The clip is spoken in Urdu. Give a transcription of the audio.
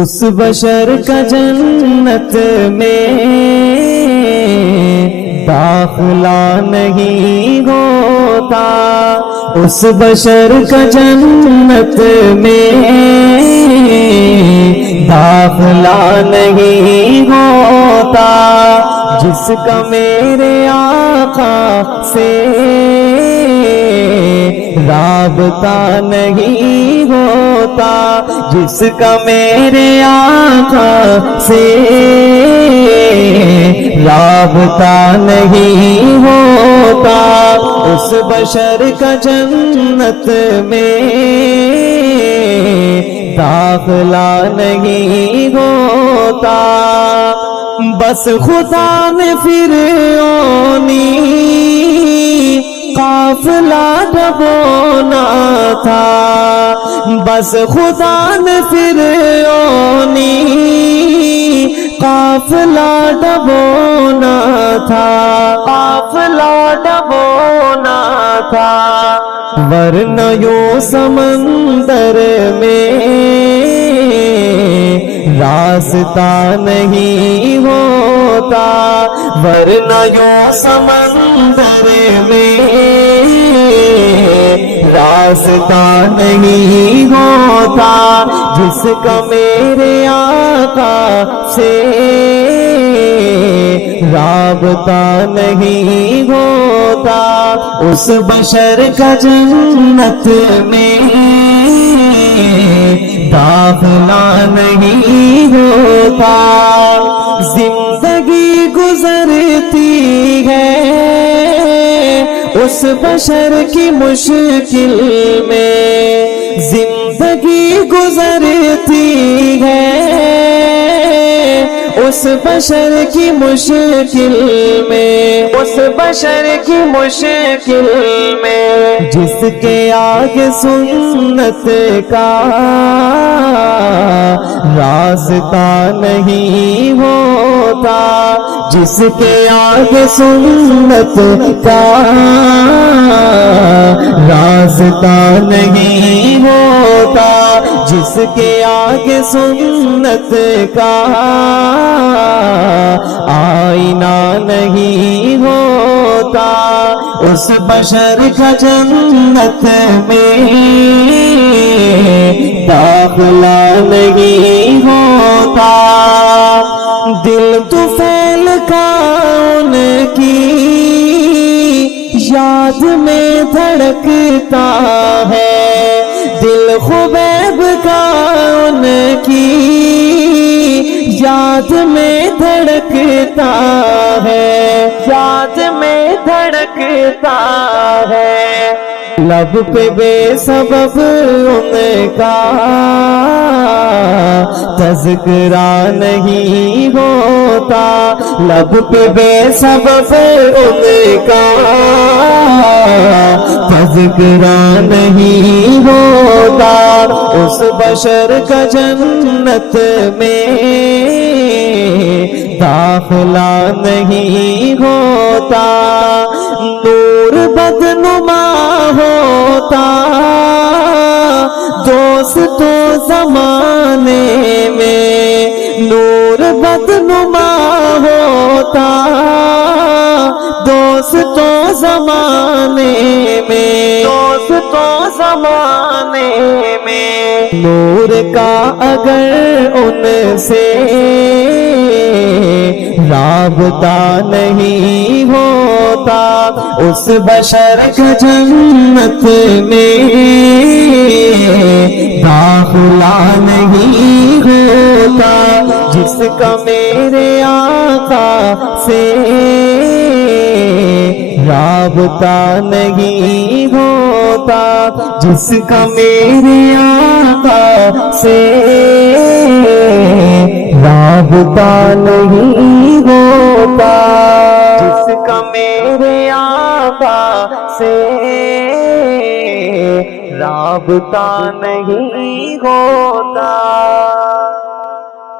اس بشر کا جنت میں داخلہ نہیں ہوتا، اس بشر کا جنت میں داخلہ نہیں ہوتا، جس کا میرے آقا سے رابطہ نہیں ہوتا، جس کا میرے آقا سے رابطہ نہیں ہوتا، اس بشر کا جنت میں داخلہ نہیں ہوتا۔ بس خدا نے فرعونی قافلہ ڈبونا تھا، بس خدا نے فرعونی قافلہ ڈبونا تھا، قافلہ ڈبونا تھا، ورنہ یوں سمندر میں راستہ نہیں ہوتا، ورنہ یوں سمندر میں راستہ نہیں ہوتا، جس کا میرے آقا سے رابطہ نہیں ہوتا، اس بشر کا جنت میں داخلہ نہیں ہوتا۔ زندگی گزرتی ہے اس بشر کی مشکل میں، زندگی گزرتی ہے اس بشر کی مشکل میں، اس بشر کی مشکل میں، جس کے آگے سنت کا راستہ نہیں ہوتا، جس کے آگے سنت کا راستہ نہیں ہوتا، جس کے آگے سنت کا آئینہ نہیں ہوتا، اس بشر کا جنت میں داخلہ نہیں ہوتا۔ دل طفیل کا ان کی یاد میں دھڑکتا ہے، دل خبیب کا ان کی یاد میں دھڑکتا ہے، یاد میں دھڑکتا ہے، لب پہ بے سبب ان کا تذکرہ نہیں ہوتا، لب پہ بے سبب ان کا تذکرہ نہیں ہوتا، اس بشر کا جنت میں داخلہ نہیں ہوتا۔ نور بدنما ہوتا دوستو زمانے میں، نور بدنما ہوتا دوستو زمانے میں، دوستو زمانے میں، نور کا اگر ان سے رابطہ نہیں ہوتا، اس بشر کا جنت میں داخلہ نہیں ہوتا، جس کا میرے آقا سے رابطہ نہیں ہوتا، جس کا میرے آقا سے رابطہ نہیں ہوتا، جس کا میرے آقا سے رابطہ نہیں ہوتا۔